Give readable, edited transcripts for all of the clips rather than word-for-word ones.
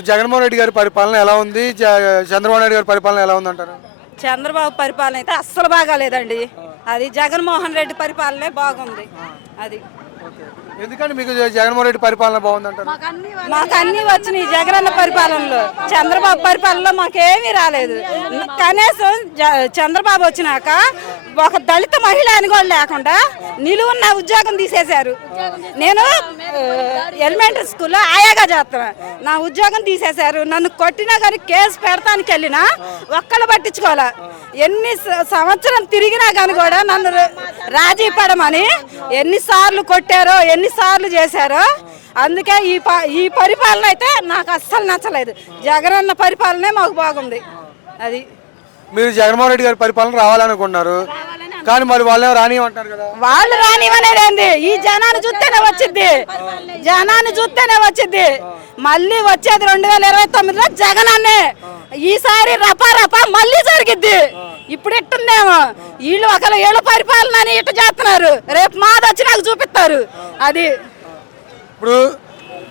ఇప్పుడు జగన్మోహన్ రెడ్డి గారి పరిపాలన ఎలా ఉంది? చంద్రబాబు నాయుడు గారి పరిపాలన ఎలా ఉంది అంటారు? చంద్రబాబు పరిపాలన అయితే అస్సలు బాగాలేదండి. అది జగన్మోహన్ రెడ్డి పరిపాలనే బాగుంది. అది ఎందుకంటే మీకు జగన్మోహన్ రెడ్డి పరిపాలన బాగుందంటారు? మాకు అన్ని వచ్చినాయి జగనన్న పరిపాలనలో. చంద్రబాబు పరిపాలనలో మాకేమీ రాలేదు. కనీసం చంద్రబాబు వచ్చినాక ఒక దళిత మహిళ అని కూడా లేకుండా నిలువున్న ఉద్యోగం తీసేశారు. నేను ఎలిమెంటరీ స్కూల్లో ఆయాగా చేస్తున్నా, నా ఉద్యోగం తీసేశారు. నన్ను కొట్టినా కానీ కేసు పెడతానికి వెళ్ళినా ఒక్కళ్ళు పట్టించుకోవాలా. ఎన్ని సంవత్సరం తిరిగినా కానీ కూడా నన్ను రాజీ పడమని ఎన్నిసార్లు కొట్టారో ఎన్నిసార్లు చేశారో. అందుకే ఈ పరిపాలన అయితే నాకు అస్సలు నచ్చలేదు. జగనన్న పరిపాలనే మాకు బాగుంది. అది మీరు జగన్మోహన్ రెడ్డి గారి పరిపాలన రావాలనుకున్నారు, కానీ మరి వాళ్ళే రానివ్వమంటారు కదా? వాళ్ళు రానివ్వనేది ఏంది? ఈ జనాన్ని చూస్తేనే వచ్చింది, జనాన్ని చూస్తేనే వచ్చింది. మళ్ళీ వచ్చేది 2029లో జగనన్నే. ఈసారి రపా మళ్ళీ జరిగిద్ది. ఇప్పుడు ఎట్టుందేమో వీళ్ళు ఒకరు ఏళ్ళ పరిపాలన అని ఇట్టు చేస్తున్నారు, రేపు మాది వచ్చి నాకు చూపిస్తారు. అది ఇప్పుడు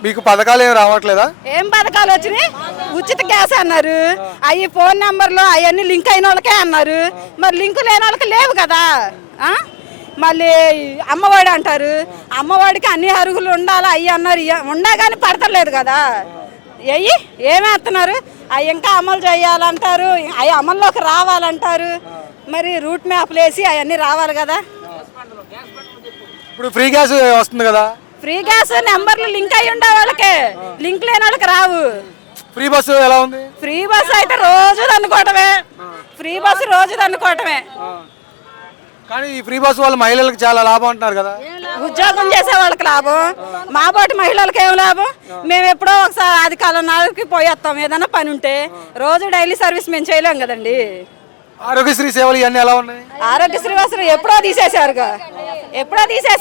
మీకు పథకాలు ఏమి రావట్లేదా? ఏం పథకాలు వచ్చినాయి? ఉచిత గ్యాస్ అన్నారు, అవి ఫోన్ నెంబర్లు అవన్నీ లింక్ అయిన వాళ్ళకే అన్నారు. మరి లింకు లేని వాళ్ళకి లేవు కదా. మళ్ళీ అమ్మఒడి అంటారు, అమ్మఒడికి అన్ని అరుగులు ఉండాలి అవి అన్నారు. ఉండా కానీ పడతలేదు కదా. అయ్యి ఏమేస్తున్నారు? అవి ఇంకా అమలు చేయాలంటారు, అవి అమల్లోకి రావాలంటారు. మరి రూట్ మ్యాప్లు వేసి అవన్నీ రావాలి కదా. ఇప్పుడు ఫ్రీ గ్యాస్ వస్తుంది కదా? ఫ్రీ గ్యాస్ నెంబర్లు లింక్ అయి ఉండే వాళ్ళకే, లింక్ లేని వాళ్ళకి రావు. ఫ్రీ బస్సు ఎలా ఉంది? ఫ్రీ బస్సు అయితే రోజు దన్నుకోవటమే, ఫ్రీ బస్సు రోజు దన్నుకోవటమే. కానీ ఈ ఫ్రీ బస్సు వల్ల మహిళలకు చాలా లాభం అంటున్నారు కదా? ఉద్యోగం చేసే వాళ్ళకి లాభం, మా పాటి మహిళలకు ఏం లాభం? మేము ఎప్పుడో ఒకసారి 10 పోయేస్తాం ఏదైనా పని ఉంటే. రోజు డైలీ సర్వీస్ మేము చేయలేం కదండి. ఆరోగ్యశ్రీ సేవలు ఇవన్నీ ఎలా ఉన్నాయి? ఆరోగ్యశ్రీ అసలు ఎప్పుడో తీసేశారుగా, ఎప్పుడో తీసేసారు.